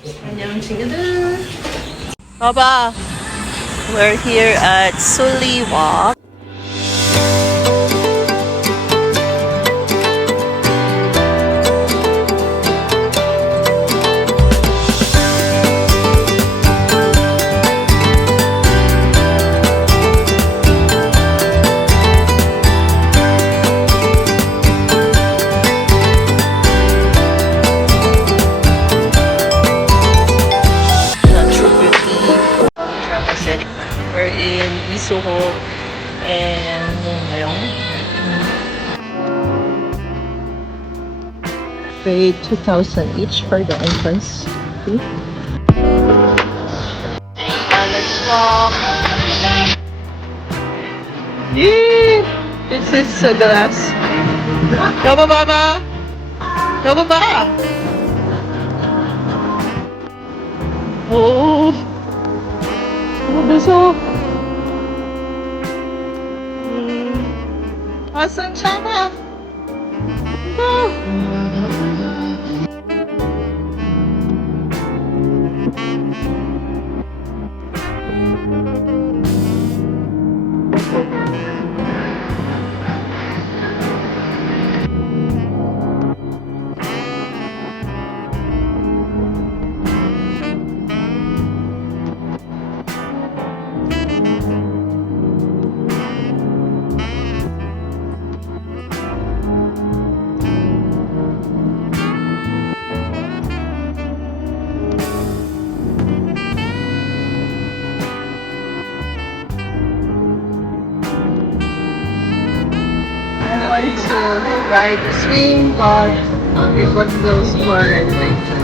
Annyeong chingudeul. Baba, we're here at Seolri Walk. We're in Misongro and Moon GaYeong. Pay 2,000 each for the entrance fee. Let's walk. Yee! This is a glass. Go baba! Go baba! Oh! 무서워. 아싸 참아. To ride the swing, but it was those for renovation.